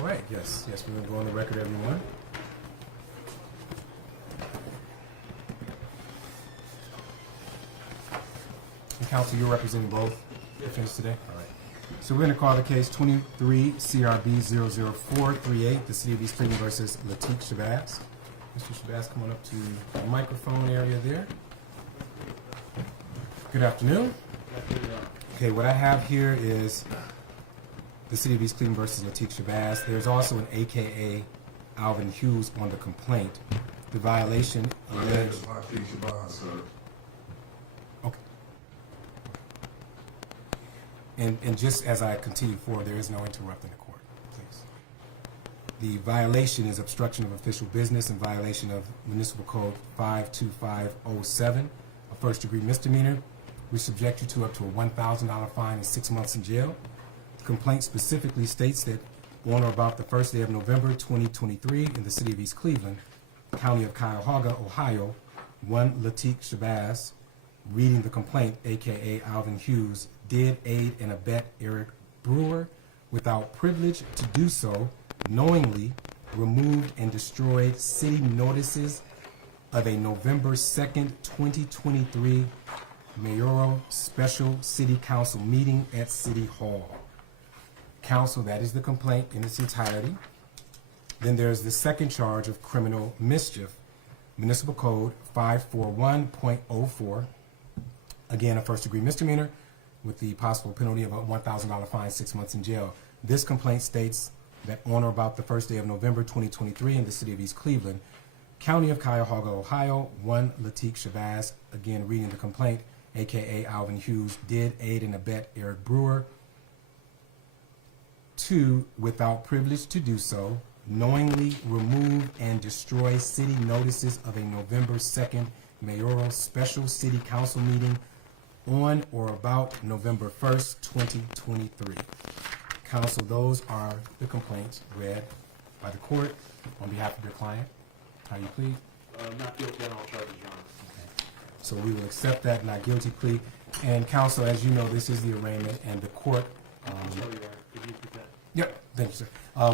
All right, yes, we're going to go on the record, everyone. And counsel, you're representing both defendants today? All right. So we're going to call the case 23 CRB 00438, the City of East Cleveland versus Latik Shabazz. Mr. Shabazz, come on up to the microphone area there. Good afternoon. Okay, what I have here is the City of East Cleveland versus Latik Shabazz. There's also an AKA Alvin Hughes on the complaint. The violation alleged. Latik Shabazz, sir. Okay. And just as I continue forward, there is no interrupting the court, please. The violation is obstruction of official business in violation of Municipal Code 52507, a first-degree misdemeanor. We subject you to up to a $1,000 fine and 6 months in jail. The complaint specifically states that on or about the first day of November 2023 in the City of East Cleveland, County of Cuyahoga, Ohio, one Latik Shabazz, reading the complaint, aka Alvin Hughes, did aid and abet Eric Brewer without privilege to do so, knowingly removed and destroyed city notices of a November 2nd, 2023 mayoral special city council meeting at City Hall. Council, that is the complaint in its entirety. Then there's the second charge of criminal mischief, Municipal Code 541.04. Again, a first-degree misdemeanor with the possible penalty of a $1,000 fine, 6 months in jail. This complaint states that on or about the first day of November 2023 in the City of East Cleveland, County of Cuyahoga, Ohio, one Latik Shabazz, again reading the complaint, aka Alvin Hughes, did aid and abet Eric Brewer to, without privilege to do so, knowingly remove and destroy city notices of a November 2nd mayoral special city council meeting on or about November 1st, 2023. Counsel, those are the complaints read by the court on behalf of your client. How you plead? Not guilty on all charges, Your Honor. Okay. So we will accept that not guilty plea. And counsel, as you know, this is the arraignment, and the court. I'm sorry, Your Honor. Could you repeat that? Yep, thank you, sir.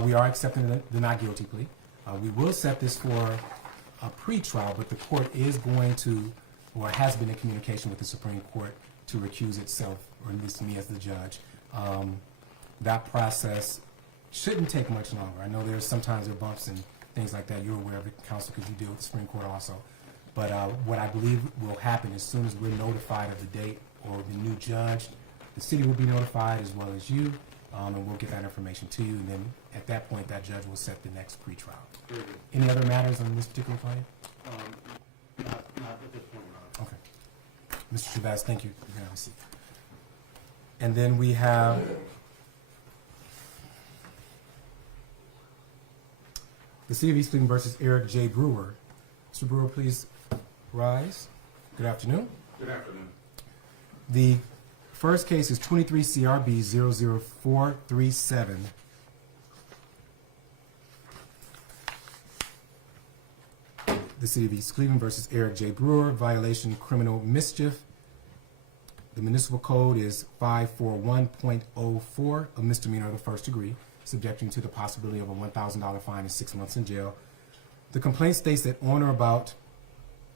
We are accepting the not guilty plea. We will set this for a pre-trial, but the court is going to, or has been in communication with the Supreme Court to recuse itself, or at least me as the judge. That process shouldn't take much longer. I know there's sometimes there are bumps and things like that. You're aware of it, counsel, because you deal with the Supreme Court also. But what I believe will happen as soon as we're notified of the date or the new judge, the city will be notified as well as you, and we'll get that information to you. And then at that point, that judge will set the next pretrial. Very good. Any other matters on this particular claim? Not at this point, Your Honor. Okay. Mr. Shabazz, thank you. You can have a seat. And then we have the City of East Cleveland versus Eric J. Brewer. Mr. Brewer, please rise. Good afternoon. Good afternoon. The first case is 23 CRB 00437. The City of East Cleveland versus Eric J. Brewer, violation criminal mischief. The municipal code is 541.04, a misdemeanor of the first degree, subjecting to the possibility of a $1,000 fine and 6 months in jail. The complaint states that on or about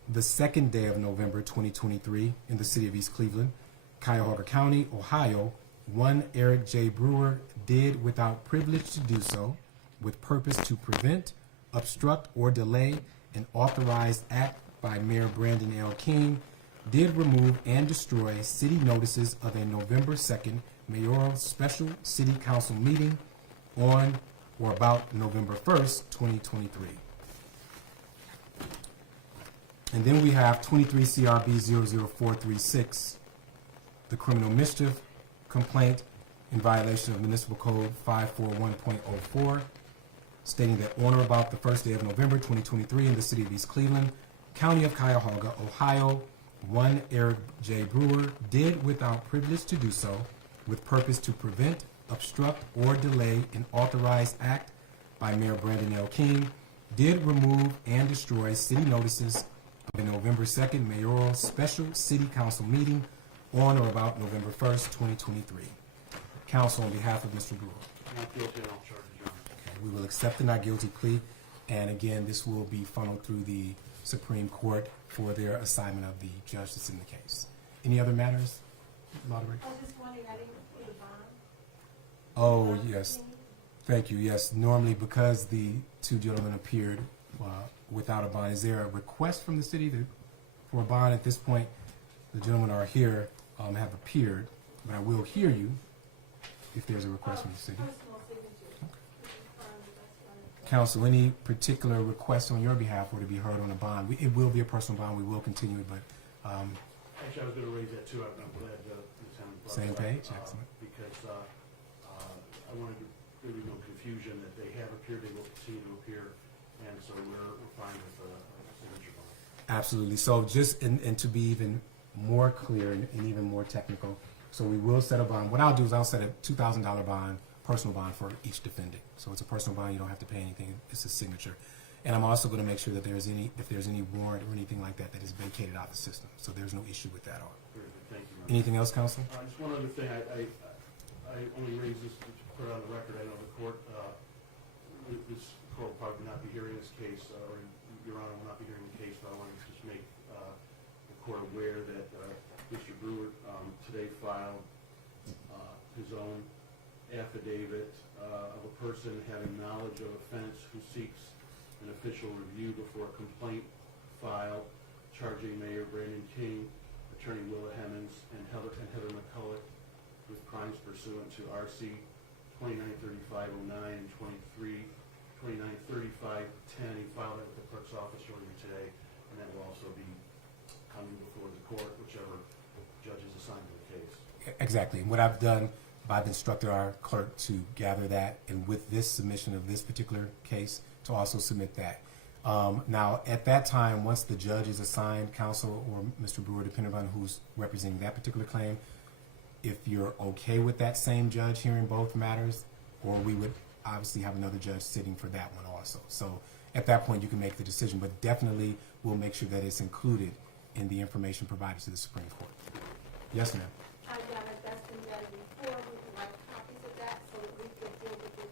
the second day of November 2023 in the City of East Cleveland, Cuyahoga County, Ohio, one Eric J. Brewer did, without privilege to do so, with purpose to prevent, obstruct, or delay an authorized act by Mayor Brandon L. King, did remove and destroy city notices of a November 2nd mayoral special city council meeting on or about November 1st, 2023. And then we have 23 CRB 00436, the criminal mischief complaint in violation of Municipal Code 541.04, stating that on or about the first day of November 2023 in the City of East Cleveland, County of Cuyahoga, Ohio, one Eric J. Brewer did, without privilege to do so, with purpose to prevent, obstruct, or delay an authorized act by Mayor Brandon L. King, did remove and destroy city notices of a November 2nd mayoral special city council meeting on or about November 1st, 2023. Counsel, on behalf of Mr. Brewer. Not guilty on all charges, Your Honor. Okay, we will accept the not guilty plea, and again, this will be funneled through the Supreme Court for their assignment of the judge that's in the case. Any other matters, moderator? I was just wondering, I didn't put a bond. Oh, yes. Thank you. Yes, normally because the two gentlemen appeared without a bond, is there a request from the city for a bond? At this point, the gentlemen are here, have appeared, but I will hear you if there's a request from the city. Personal signature. That's Counsel, any particular request on your behalf or to be heard on a bond? It will be a personal bond. We will continue it, but Actually, I was gonna raise that too. I'm glad the town brought Same that up, page? Excellent. Because, I wanted to, there be no confusion that they have appeared, they will continue to appear, and so we're fine with a signature bond. absolutely. So just, and to be even more clear and even more technical, so we will set a bond. What I'll do is I'll set a $2,000 bond, personal bond for each defendant. So it's a personal bond, you don't have to pay anything, it's a signature. And I'm also going to make sure that if there's any warrant or anything like that that is vacated out of the system. So there's no issue with that. Very good, thank you. Anything else, Counsel? Just one other thing, I only raised this to put it on the record. I know the court, this court will probably not be hearing this case, or Your Honor will not be hearing the case, but I wanted to just make the court aware that Mr. Brewer today filed his own affidavit of a person having knowledge of offense who seeks an official review before a complaint filed charging Mayor Brandon King, Attorney Willa Hemmons, and Heather McCulloch with crimes pursuant to RC 293509 and 293510. He filed it with the clerk's office earlier today, and that will also be coming before the court, whichever judge is assigned to the case. Exactly. And what I've done, I've instructed our clerk to gather that, and with this submission of this particular case, to also submit that. Now, at that time, once the judge is assigned, counsel or Mr. Brewer, depending on who's representing that particular claim, if you're okay with that same judge hearing both matters, or we would obviously have another judge sitting for that one also. So at that point, you can make the decision, but definitely we'll make sure that it's included in the information provided to the Supreme Court. Yes, ma'am. I got it, that's been done before, we can write copies of that, so that we can deal with it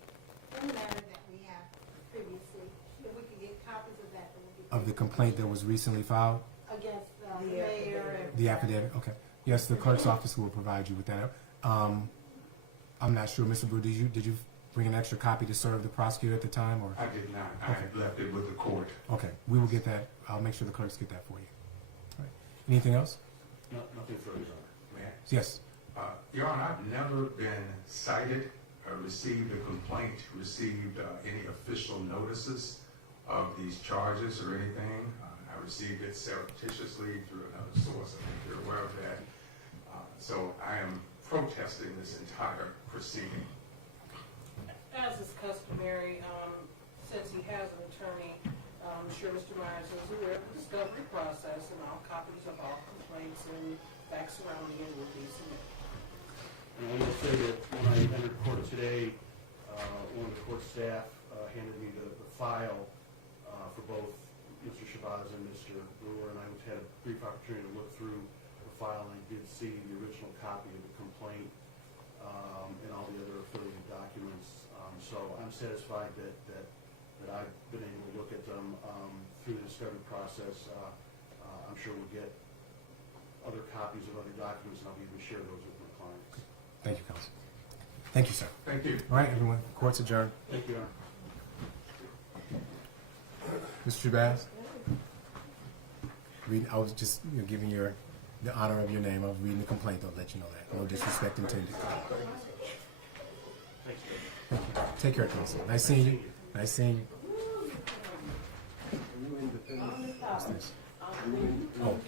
in the manner that we have previously. If we can get copies of that, it would be. Of the complaint that was recently filed, Against the mayor and. the affidavit, okay. Yes, the clerk's office will provide you with that. I'm not sure, Mr. Brewer, did you bring an extra copy to serve the prosecutor at the time, or? I did not. I Okay. left it with the court. Okay, we will get that. I'll make sure the clerks get that for you. All right. Anything else? No, nothing further, Your Honor. Yes. Your Honor, I've never been cited or received a complaint, received any official notices of these charges or anything. I received it surreptitiously through another source. I think you're aware of that. So I am protesting this entire proceeding. As is customary, since he has an attorney, I'm sure Mr. Myers is aware of the discovery process, and all copies of all complaints and facts surrounding it will be submitted. And I will say that when I entered court today, one of the court staff handed me the file for both Mr. Shabazz and Mr. Brewer, and I had a brief opportunity to look through the file, and I did see the original copy of the complaint and all the other affiliated documents. So I'm satisfied that I've been able to look at them through the discovery process. I'm sure we'll get other copies of other documents, and I'll be able to share those with my clients. Thank you, counsel. Thank you, sir. Thank you. All right, everyone. Court's adjourned. Thank you, Your Honor. Mr. Shabazz? I was just giving the honor of your name. I was reading the complaint. I'll let you know that. No disrespect intended. Thanks, Judge. Thank you. Take care, counsel. Nice seeing you. Nice seeing you. What's this? Oh,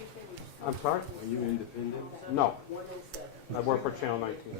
I'm sorry? Are you independent? No. I work for Channel 19, sir.